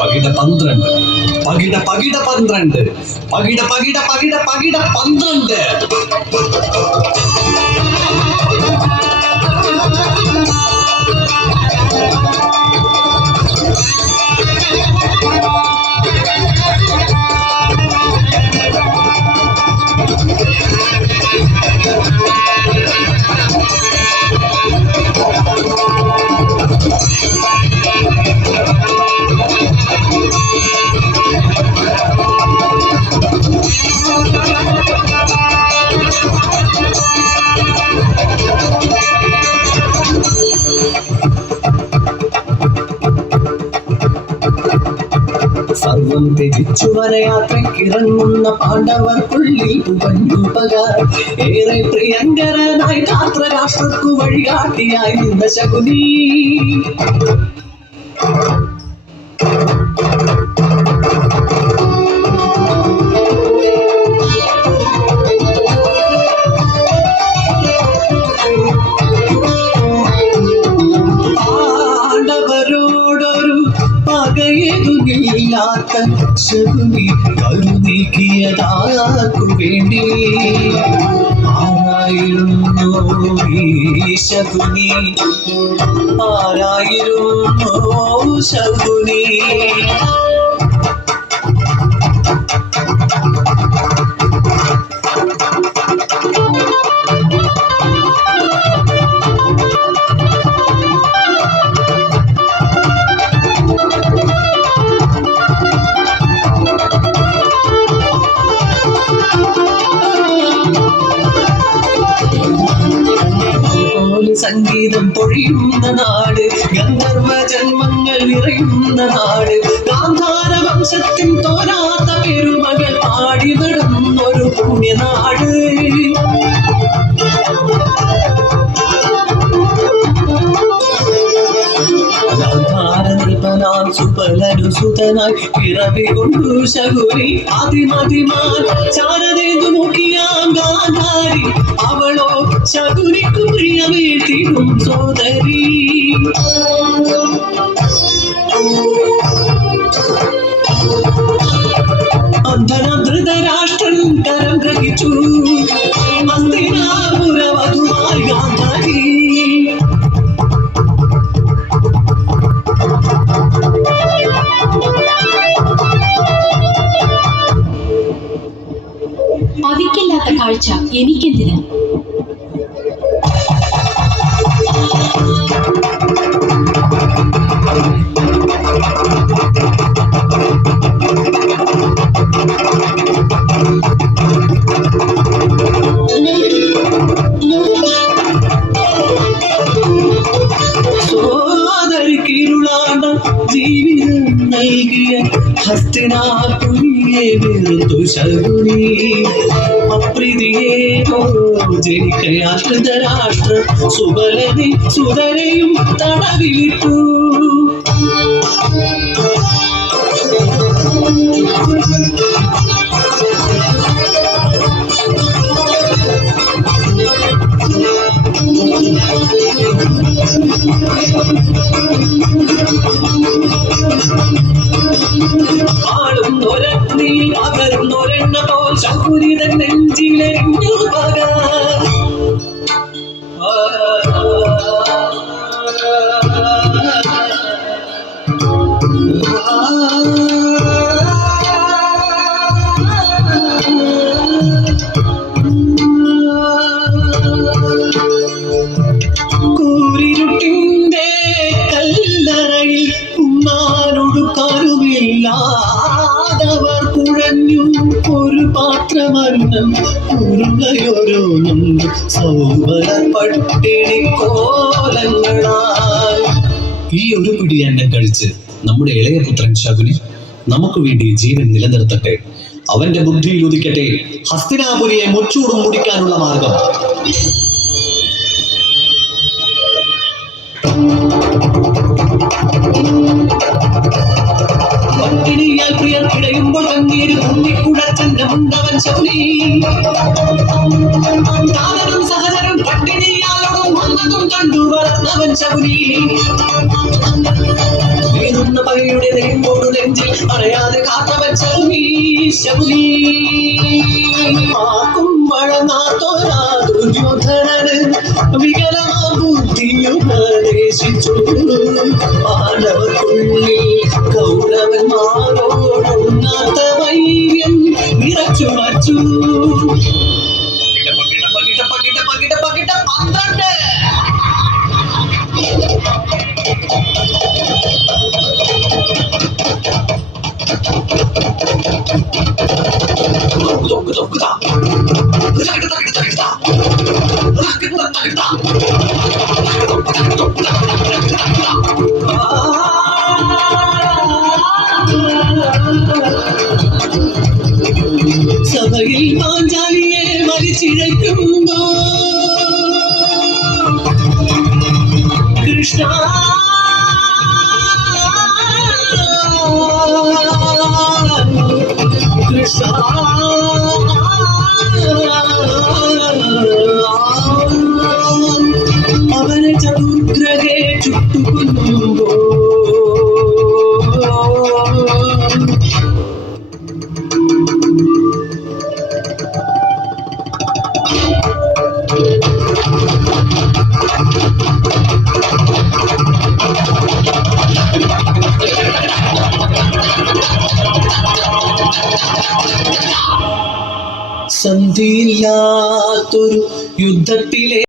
പകിട 12 പകിട 12. സർവം ത്യജിച്ചു വനയാത്രയ്ക്കിറങ്ങുന്ന പാണ്ഡവർക്കുള്ളിൽ പുകഞ്ഞു പക. ഏറെ പ്രിയങ്കരനായി ധാർത്തരാഷ്ട്രർക്കു വഴികാട്ടിയായി നിന്ന ശകുനി. പകയേതുമില്ലാത്ത ശകുനി കരുനീക്കിയതാർക്കു വേണ്ടി. ആരായിരുന്നു ഈ ശകുനി? ആരായിരുന്നു ശകുനി? സംഗീതം പൊഴിയുന്ന നാട്, ഗന്ധർവ ജന്മങ്ങൾ നിറയുന്ന നാട്, ഗാന്ധാര വംശത്തിൻ തോരാത്ത പെരുമകൾ പാടി നടന്നൊരു പുണ്യനാട്. സുതനായി പിറവി കൊണ്ടു ശകുനി. അതിമതിമാൻ ചാരതേന്തു നോക്കിയാം ഗാന്ധാരി, അവളോ ശകുനിക്കു പ്രിയമേറ്റിടും സോദരി. ധൃതരാഷ്ട്രൻ കരം ഗ്രഹിച്ചു ഹസ്തിനാപുരവധുവായി ഗാന്ധാരി. പതിക്കില്ലാത്ത കാഴ്ച എനിക്കെന്തിന്? സോദരിക്കിരുളാണ്ട ജീവിതം നൽകിയ ഹസ്തിനാപുരിയെ വെറുത്തു ശകുനി. അപ്രീതിയേതോ ജനിക്കയാശ്രിതരാഷ്ട്ര സുബലനെ സുതരയും തടവിലിട്ടു. ആളുന്നൊരഗ്നി പകരുന്നൊരെണ്ണ പോൽ ശകുനി തൻ നെഞ്ചിലെരിഞ്ഞു പക. കൂരിരുട്ടിന്റെ കല്ലറയിൽ ഉണ്ണാനൊടുക്കാനുമില്ലാതവർ കുഴഞ്ഞു ഒരു പാത്രമന്നം കുറുകയോരോന്നും സൗബല പട്ടിണി കോലങ്ങളായി. ഈ ഒരു പിടി എന്നെ കഴിച്ച് നമ്മുടെ ഇളയ പുത്രൻ ശകുനി നമുക്ക് വേണ്ടി ജീവൻ നിലനിർത്തട്ടെ. അവന്റെ ബുദ്ധിയിൽ ഉദിക്കട്ടെ ഹസ്തിനാപുരിയെ മുച്ചൂടും മുടിക്കാനുള്ള മാർഗം. പട്ടിണിയാൽ പ്രിയർ കിടയുമ്പോൾ കണ്ണീര് മുണ്ടിക്കുടച്ചവൻ ശകുനി. താതനും സഹചരം പട്ടിണിയാലോടും വന്നതും കണ്ടു വളർന്നവൻ ശകുനി. വീഴുന്ന പകയുടെ നെയ്യുമ്പോഴു നെഞ്ചിൽ അറിയാതെ കാത്തവൻ ശകുനി. ശകുനി ആക്കും വഴങ്ങാത്തോരാ ദുര്യോധനന് വികലമാ ബുദ്ധിയുപദേശിച്ചു. പാണ്ഡവർക്കുള്ളിൽ കൗരവന്മാരോടുണ്ണാത്ത വൈര്യം നിറച്ചു വച്ചു. 12. സഭയിൽ പാഞ്ചാലിയെ മരിച്ചിഴയ്ക്കുമ്പോ കൃഷ്ണ കൃഷ്ണ അവനെ ചതുർഗ്രഹേ ചുട്ടുകൊല്ലുമ്പോ സന്ധിയില്ലാത്തൊരു യുദ്ധത്തിലെ